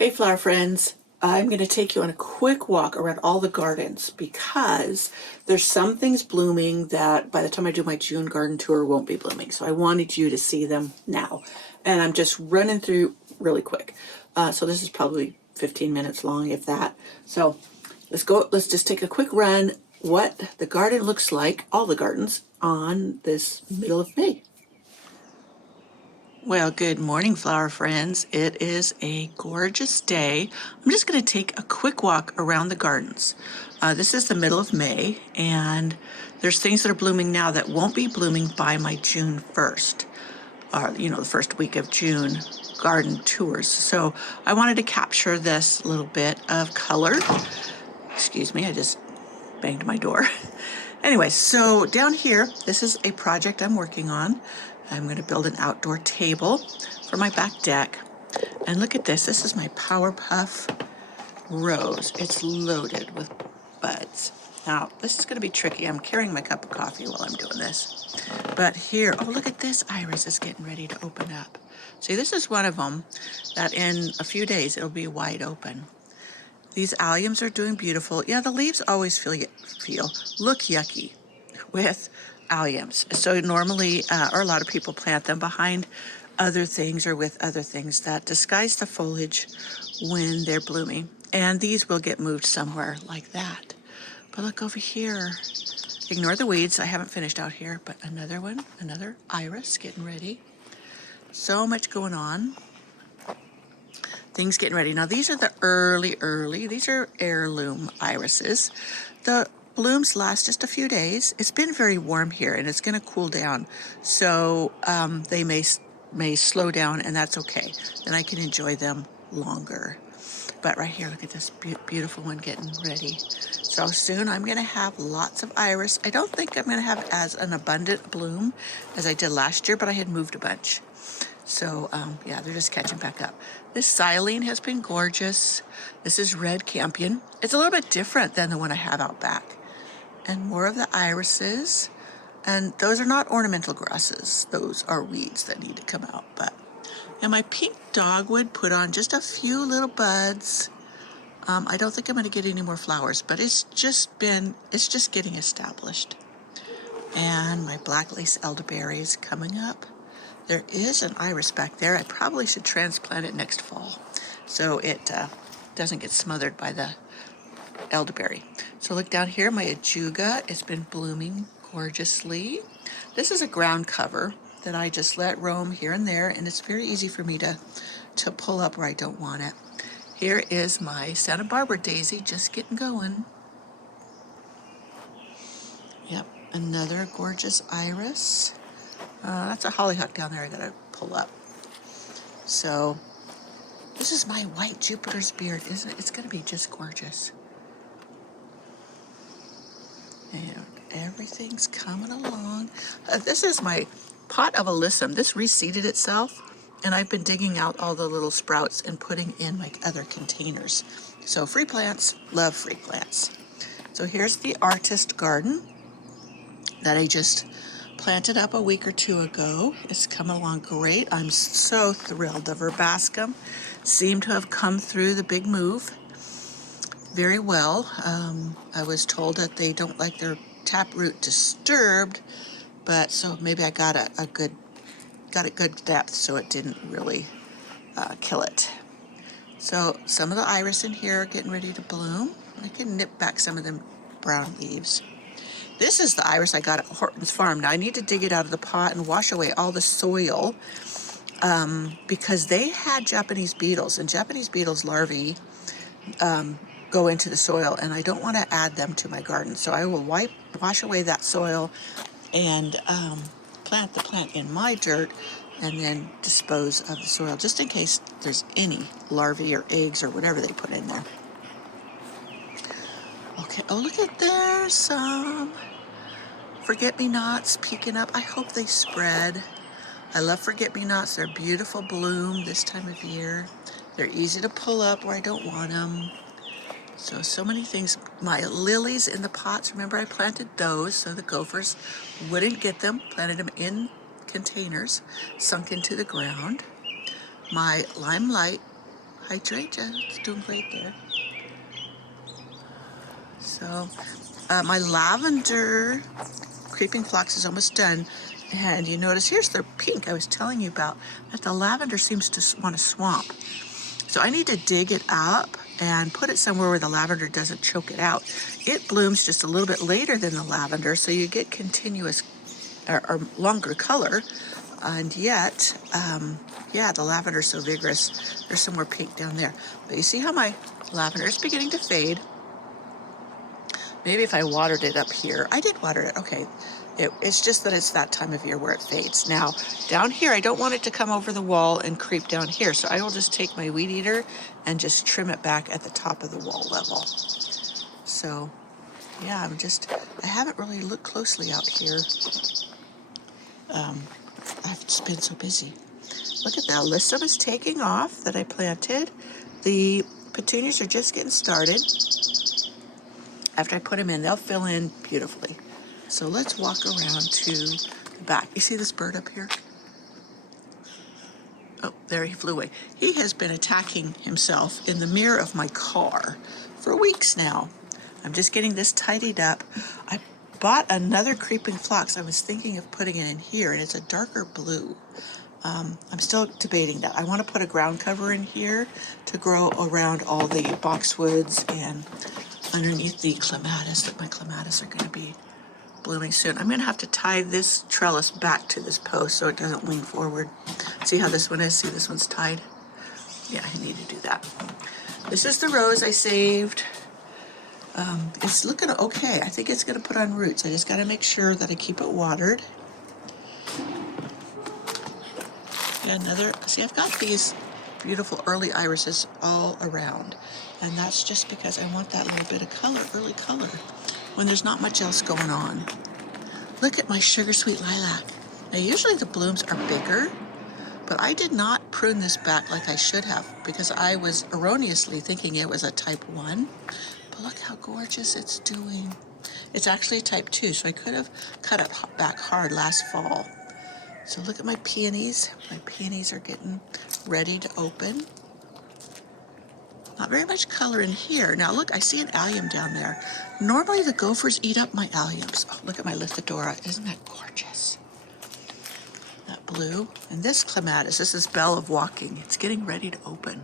Hey flower friends, I'm going to take you on a quick walk around all the gardens because there's some things blooming that by the time I do my June garden tour won't be blooming. So I wanted you to see them now. And I'm just running through really quick. So this is probably 15 minutes long, if that. So let's just take a quick run what the garden looks like, all the gardens, on this middle of May. Well, good morning, flower friends. It is a gorgeous day. I'm just going to take a quick walk around the gardens. This is the middle of May, and there's things that are blooming now that won't be blooming by my June 1st, or, the first week of June garden tours. So I wanted to capture this little bit of color. Excuse me, I just banged my door. Anyway, so down here, this is a project I'm working on. I'm going to build an outdoor table for my back deck. And look at this. This is my Power Puff rose. It's loaded with buds. Now, this is going to be tricky. I'm carrying my cup of coffee while I'm doing this. But here, oh, look at this. Iris is getting ready to open up. See, this is one of them that in a few days, it'll be wide open. These alliums are doing beautiful. Yeah, the leaves always look yucky with alliums. So normally, or a lot of people plant them behind other things or with other things that disguise the foliage when they're blooming. And these will get moved somewhere like that. But look over here. Ignore the weeds. I haven't finished out here, but another one, another iris getting ready. So much going on. Things getting ready. Now these are the early. These are heirloom irises. The blooms last just a few days. It's been very warm here and it's going to cool down. So they may slow down, and that's okay. Then I can enjoy them longer. But right here, look at this beautiful one getting ready. So soon I'm going to have lots of iris. I don't think I'm going to have as an abundant bloom as I did last year, but I had moved a bunch. So, yeah, they're just catching back up. This silene has been gorgeous. This is red campion. It's a little bit different than the one I have out back. And more of the irises. And those are not ornamental grasses. Those are weeds that need to come out. And my pink dogwood put on just a few little buds. I don't think I'm going to get any more flowers, but it's just getting established. And my black lace elderberries coming up. There is an iris back there. I probably should transplant it next fall so it doesn't get smothered by the elderberry. So look down here, my ajuga. It's been blooming gorgeously. This is a ground cover that I just let roam here and there, and it's very easy for me to pull up where I don't want it. Here is my Santa Barbara daisy just getting going. Yep, another gorgeous iris. That's a hollyhock down there I gotta pull up. So this is my white Jupiter's beard, isn't it? It's gonna be just gorgeous. And everything's coming along. This is my pot of alyssum. This reseeded itself, and I've been digging out all the little sprouts and putting in my other containers. So free plants, love free plants. So here's the artist garden that I just planted up a week or two ago. It's come along great. I'm so thrilled. The verbascum seemed to have come through the big move very well. I was told that they don't like their taproot disturbed, but so maybe I got a good depth, so it didn't really kill it. So some of the iris in here are getting ready to bloom. I can nip back some of them brown leaves. This is the iris I got at Horton's Farm. Now I need to dig it out of the pot and wash away all the soil because they had Japanese beetles, and Japanese beetles larvae go into the soil, and I don't want to add them to my garden. So I will wash away that soil and plant the plant in my dirt and then dispose of the soil just in case there's any larvae or eggs or whatever they put in there. Okay, oh look at there, some forget-me-nots peeking up. I hope they spread. I love forget-me-nots. They're beautiful bloom this time of year. They're easy to pull up where I don't want them. So many things. My lilies in the pots, remember I planted those so the gophers wouldn't get them. Planted them in containers, sunk into the ground. My limelight hydrangea, it's doing great there. So my lavender creeping phlox is almost done. And you notice here's the pink I was telling you about, that the lavender seems to want to swamp. So I need to dig it up and put it somewhere where the lavender doesn't choke it out. It blooms just a little bit later than the lavender, so you get continuous or longer color. And yet, yeah, the lavender's so vigorous. There's some more pink down there. But you see how my lavender is beginning to fade? Maybe if I watered it up here. I did water it, okay. It's just that it's that time of year where it fades. Now, down here, I don't want it to come over the wall and creep down here, so I will just take my weed eater and just trim it back at the top of the wall level. So, yeah, I haven't really looked closely out here. I've just been so busy. Look at that, Alyssum is taking off that I planted. The petunias are just getting started. After I put them in, they'll fill in beautifully. So let's walk around to the back. You see this bird up here? Oh, there he flew away. He has been attacking himself in the mirror of my car for weeks now. I'm just getting this tidied up. I bought another creeping phlox. I was thinking of putting it in here, and it's a darker blue. I'm still debating that. I want to put a ground cover in here to grow around all the boxwoods and underneath the clematis, that my clematis are going to be blooming soon. I'm going to have to tie this trellis back to this post so it doesn't lean forward. See how this one is? See, this one's tied? Yeah, I need to do that. This is the rose I saved. It's looking okay. I think it's going to put on roots. I just got to make sure that I keep it watered. Yeah, see, I've got these beautiful early irises all around. And that's just because I want that little bit of color, early color, when there's not much else going on. Look at my sugar sweet lilac. Now, usually the blooms are bigger, but I did not prune this back like I should have because I was erroneously thinking it was a type 1. But look how gorgeous it's doing. It's actually a type 2, so I could have cut it back hard last fall. So look at my peonies. My peonies are getting ready to open. Not very much color in here. Now look, I see an allium down there. Normally the gophers eat up my alliums. Oh, look at my Lithidora. Isn't that gorgeous? That blue. And this clematis, this is Belle of Walking. It's getting ready to open.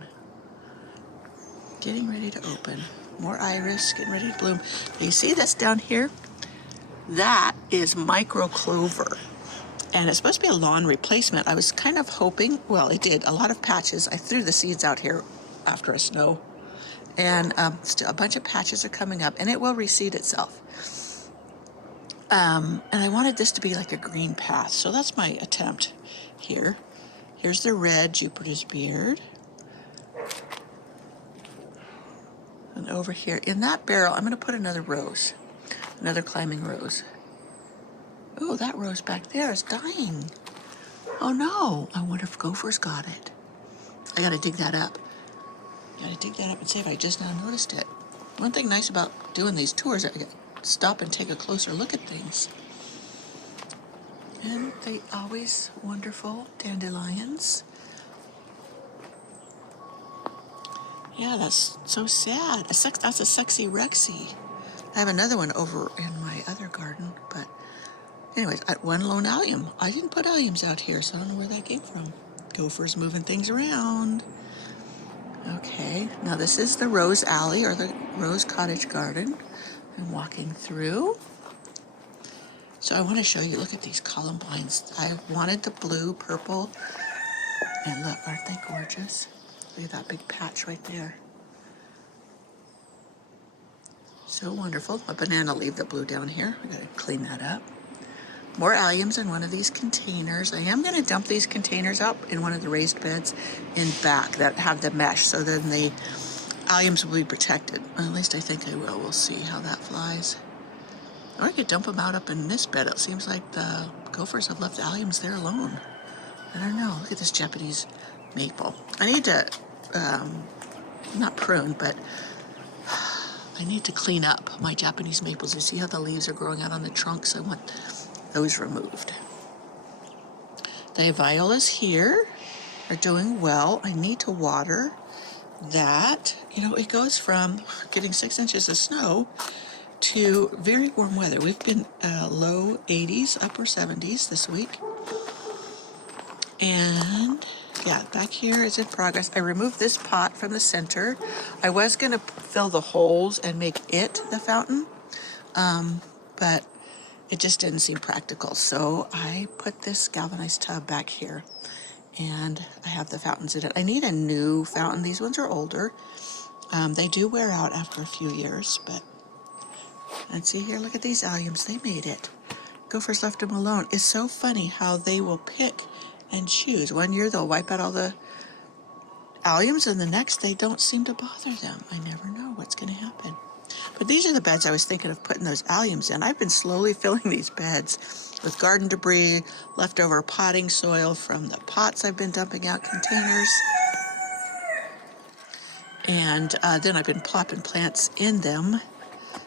Getting ready to open. More iris, getting ready to bloom. Now, you see this down here? That is micro clover. And it's supposed to be a lawn replacement. I was kind of hoping, well, it did, a lot of patches. I threw the seeds out here after a snow. And still a bunch of patches are coming up, and it will reseed itself. And I wanted this to be like a green path, so that's my attempt here. Here's the red Jupiter's beard. And over here, in that barrel, I'm going to put another rose, another climbing rose. Oh, that rose back there is dying. Oh no, I wonder if gophers got it. I got to dig that up. Gotta dig that up and see if I just now noticed it. One thing nice about doing these tours, I can stop and take a closer look at things. And they always wonderful dandelions. Yeah, that's so sad. That's a sexy Rexy. I have another one over in my other garden, but anyways, one lone allium. I didn't put alliums out here, so I don't know where that came from. Gophers moving things around. Okay, now this is the Rose Alley, or the Rose Cottage Garden. I'm walking through. So I want to show you, look at these columbines. I wanted the blue, purple, and look, aren't they gorgeous? Look at that big patch right there. So wonderful. A banana leaf that blew down here. I gotta clean that up. More alliums in one of these containers. I am going to dump these containers up in one of the raised beds in back that have the mesh, so then the alliums will be protected. Well, at least I think I will. We'll see how that flies. Or I could dump them out up in this bed. It seems like the gophers have left the alliums there alone. I don't know. Look at this Japanese maple. I need to, not prune, but I need to clean up my Japanese maples. You see how the leaves are growing out on the trunks? I want those removed. The violas here are doing well. I need to water. that, it goes from getting 6 inches of snow to very warm weather. We've been low 80s, upper 70s this week. And yeah, back here is in progress. I removed this pot from the center. I was going to fill the holes and make it the fountain, but it just didn't seem practical. So I put this galvanized tub back here, and I have the fountains in it. I need a new fountain. These ones are older. They do wear out after a few years, but let's see here. Look at these alliums. They made it. Gophers left them alone. It's so funny how they will pick and choose. One year they'll wipe out all the alliums, and the next they don't seem to bother them. I never know what's going to happen. But these are the beds I was thinking of putting those alliums in. I've been slowly filling these beds with garden debris, leftover potting soil from the pots I've been dumping out containers. And then I've been plopping plants in them.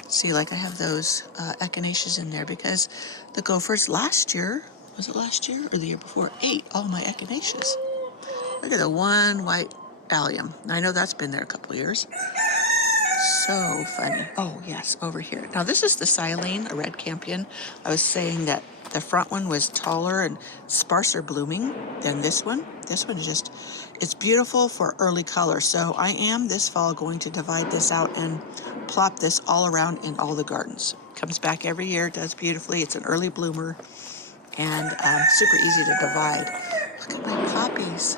See, like I have those echinaceas in there because the gophers last year, was it last year or the year before, ate all my echinaceas. Look at the one white allium. I know that's been there a couple years. So funny. Oh, yes, over here. Now, this is the silene, a red campion. I was saying that the front one was taller and sparser blooming than this one. This one is just, it's beautiful for early color. So I am this fall going to divide this out and plop this all around in all the gardens. Comes back every year, does beautifully. It's an early bloomer and super easy to divide. Look at my poppies.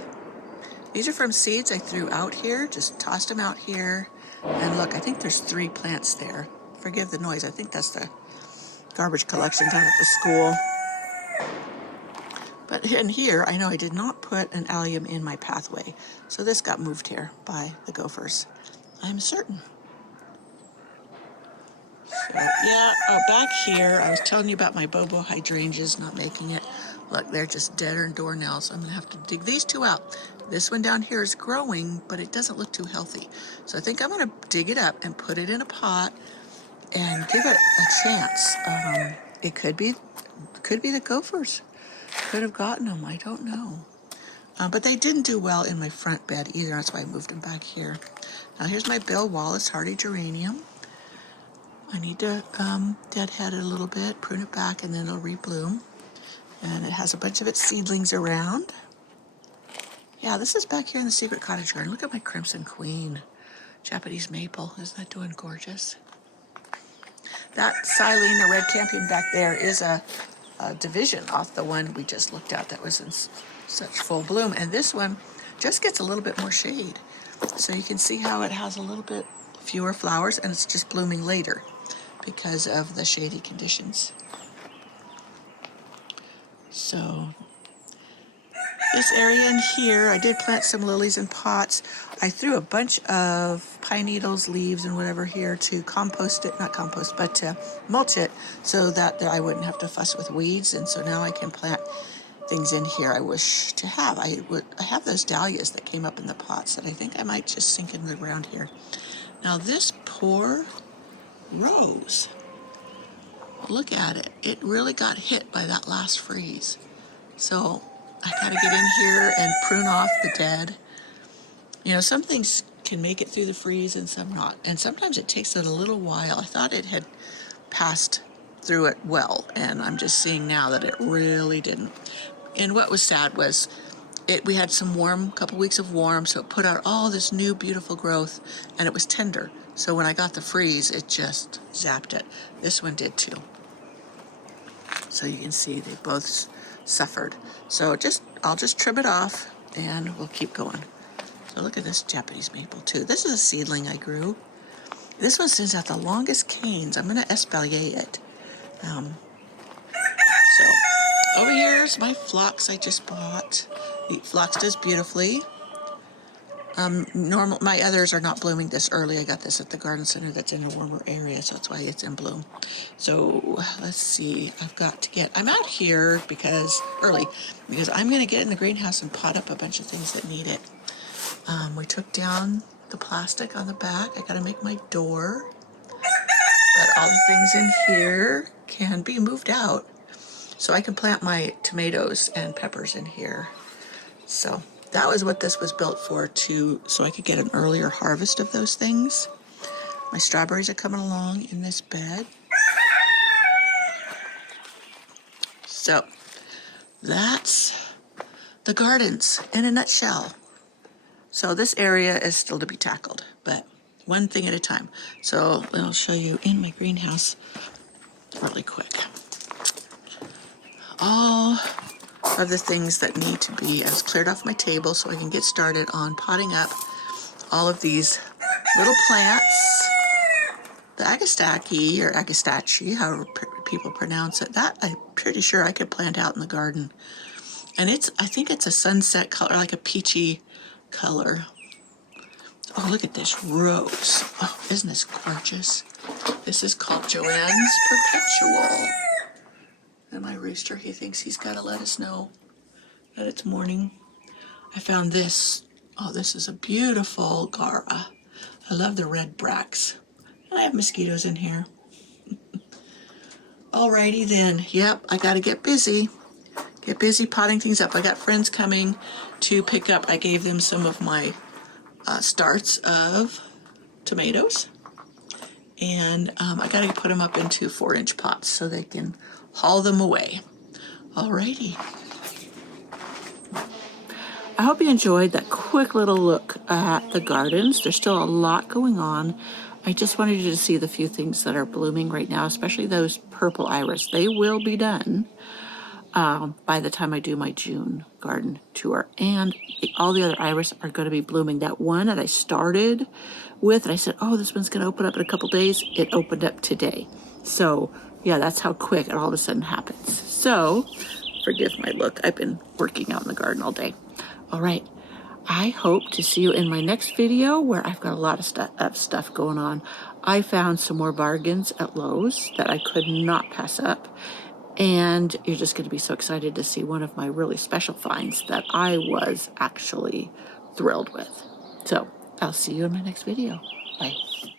These are from seeds I threw out here, just tossed them out here. And look, I think there's 3 plants there. Forgive the noise, I think that's the garbage collection down at the school. But in here, I know I did not put an allium in my pathway. So this got moved here by the gophers. I'm certain. So, yeah, back here, I was telling you about my bobo hydrangeas not making it. Look, they're just deader than doornails. So I'm going to have to dig these 2 out. This one down here is growing, but it doesn't look too healthy. So I think I'm going to dig it up and put it in a pot and give it a chance. It could be the gophers. Could have gotten them. I don't know. But they didn't do well in my front bed either. That's why I moved them back here. Now here's my Bill Wallace hardy geranium. I need to deadhead it a little bit, prune it back, and then it'll rebloom. And it has a bunch of its seedlings around. Yeah, this is back here in the secret cottage garden. Look at my Crimson Queen. Japanese maple. Isn't that doing gorgeous? That silene, or red campion back there, is a division off the one we just looked at that was in such full bloom. And this one just gets a little bit more shade. So you can see how it has a little bit fewer flowers, and it's just blooming later because of the shady conditions. So this area in here, I did plant some lilies in pots. I threw a bunch of pine needles, leaves, and whatever here to compost it, not compost, but to mulch it so that I wouldn't have to fuss with weeds. And so now I can plant things in here I wish to have. I have those dahlias that came up in the pots that I think I might just sink in the ground here. Now this poor rose, look at it. It really got hit by that last freeze. So I gotta get in here and prune off the dead. Some things can make it through the freeze and some not. And sometimes it takes it a little while. I thought it had passed through it well, and I'm just seeing now that it really didn't. And what was sad was we had some couple weeks of warm, so it put out all this new beautiful growth, and it was tender. So when I got the freeze, it just zapped it. This one did too. So you can see they both suffered. So I'll just trim it off and we'll keep going. So look at this Japanese maple too. This is a seedling I grew. This one sends out the longest canes. I'm going to espalier it. So over here's my phlox I just bought. Phlox does beautifully. My others are not blooming this early. I got this at the garden center that's in a warmer area, so that's why it's in bloom. So let's see, I'm out here because I'm going to get in the greenhouse and pot up a bunch of things that need it. We took down the plastic on the back. I got to make my door, but all the things in here can be moved out. So I can plant my tomatoes and peppers in here. So that was what this was built for, so I could get an earlier harvest of those things. My strawberries are coming along in this bed. So that's the gardens in a nutshell. So this area is still to be tackled, but one thing at a time. So I'll show you in my greenhouse really quick. All of the things that need to be, I've cleared off my table so I can get started on potting up all of these little plants. The agastachy or agastache, however people pronounce it, that I'm pretty sure I could plant out in the garden. And I think it's a sunset color, like a peachy color. Oh, look at this rose. Oh, isn't this gorgeous? This is called Joanne's Perpetual. And my rooster, he thinks he's got to let us know that it's morning. I found this. Oh, this is a beautiful Gara. I love the red bracts. And I have mosquitoes in here. Alrighty then. Yep, I got to get busy. Get busy potting things up. I got friends coming to pick up. I gave them some of my starts of tomatoes. And I got to put them up into 4-inch pots so they can haul them away. Alrighty. I hope you enjoyed that quick little look at the gardens. There's still a lot going on. I just wanted you to see the few things that are blooming right now, especially those purple iris. They will be done by the time I do my June garden tour. And all the other iris are going to be blooming. That one that I started with, and I said, oh, this one's going to open up in a couple days. It opened up today. So, yeah, that's how quick it all of a sudden happens. So, forgive my look. I've been working out in the garden all day. All right. I hope to see you in my next video where I've got a lot of stuff going on. I found some more bargains at Lowe's that I could not pass up. And you're just going to be so excited to see one of my really special finds that I was actually thrilled with. So I'll see you in my next video. Bye.